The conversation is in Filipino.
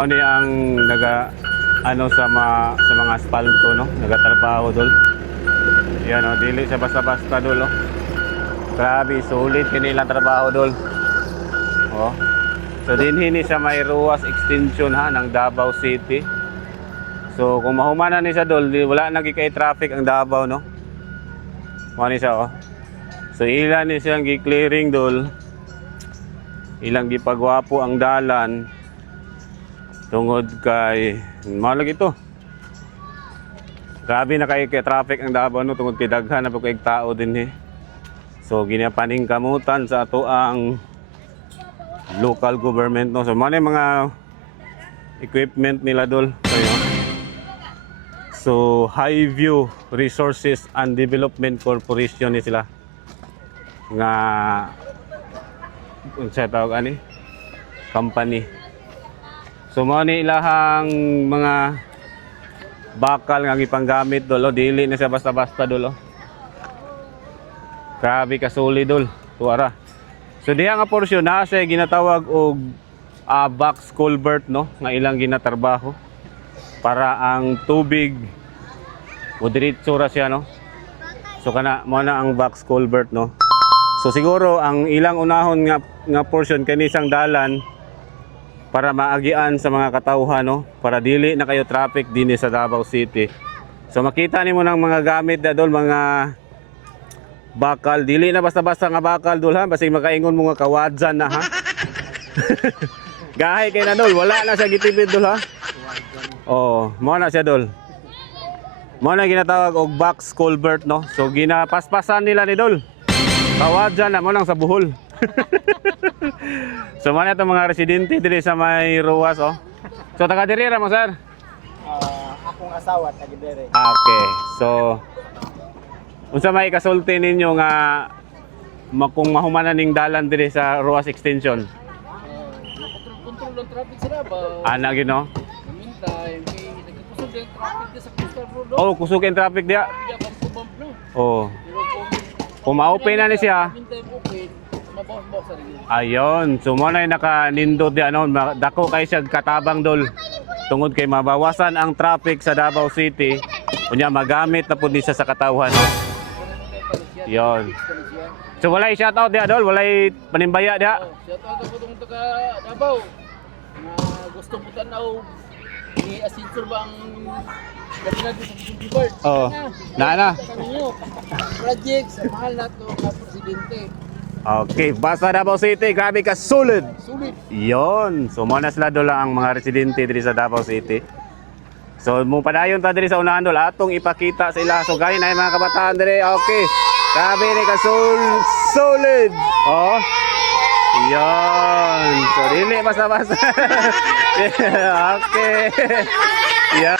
Ano ang sa mga asfalto, no? Nagatrabaho dol. Yan o, dili sa basta-basta dol, oh. Grabe, sulit kinilang trabaho dol. Oh. So dinhi sa may Ruas extension ha ng Davao City. So kung mahumanan ni sa dol, wala na kay traffic ang Davao, no. Mani siya, oh. So ilan ni siyang gi-clearing dol. Ilang gipagwapo ang dalan tungod kay malag ito. Grabe na kay traffic ang Davao, no, tungod kay daghan na po kay tao din eh. So ginapaning kamutan sa ato ang local government, no. So man mga equipment nila dol. So Highview Resources and Development Corporation ni sila nga unsa tawag ani company. So mo ni ilahang mga bakal nga gipanggamit dol, dili na siya basta-basta dol. Grabe ka solid dol, tuara. So diha nga porsyon na siya ginatawag og box culvert, no, nga ilang ginatrabaho para ang tubig o diretso ra siya, no. So kana mo na ang box culvert, no. So siguro ang ilang unahon nga portion kani sang dalan para maagian sa mga katawhan, no, para dili na kayo traffic dinhi sa Davao City. So makita nimo nang mga gamit da dol, mga bakal, dili na basta-basta nga bakal dol ha, basta makaingon mo nga kawadsan na ha. Gahay kay na dol, wala na siya gitipid dol ha. Oh, mo na siya dol. Mo na ginatawag og box culvert, no. So ginapaspasan nila ni dol. Kawadsan na mo lang sa buhol. So man ito mga residente diri sa may Ruas, oh. So taga diri ra mo sir? Akong asawa taga diri. Okay. So unsa may kasulti ninyo nga kung mahumanan ning dalan diri sa Ruas extension? Kontrol ng traffic sila ba? Ana gyud, no? Meantime, nagkusog yung traffic sa Coastal Road. Oh, kusog ang traffic diya. Bump no. Oh. Kung ma-open na ni siya. Meantime open, mabawas-bawas sa rin. Ayun, so mo na nakanindot di ano, dako kay siya katabang dol. Tungod kay mabawasan ang traffic sa Davao City, unya magamit na pud siya sa katawhan. Yon. So walay shoutout dia dol, walay panimbaya dia. Shoutout ako tong taga Davao. Na gusto mo tanaw ni Asinsur ba ang Gatinag sa Boulevard. Oh. Na. Project sa mahal na to na presidente. Okay, basta Davao City, grabe ka solid. Sulit. Yon. So mo na sila dol ang mga residente diri sa Davao City. So mo padayon ta diri sa unahan dol, atong ipakita sa ila. So gani na mga kabataan diri. Okay. Grabe ni ka solid. Oh. Yon. So dili basta-basta. Okay. Yeah.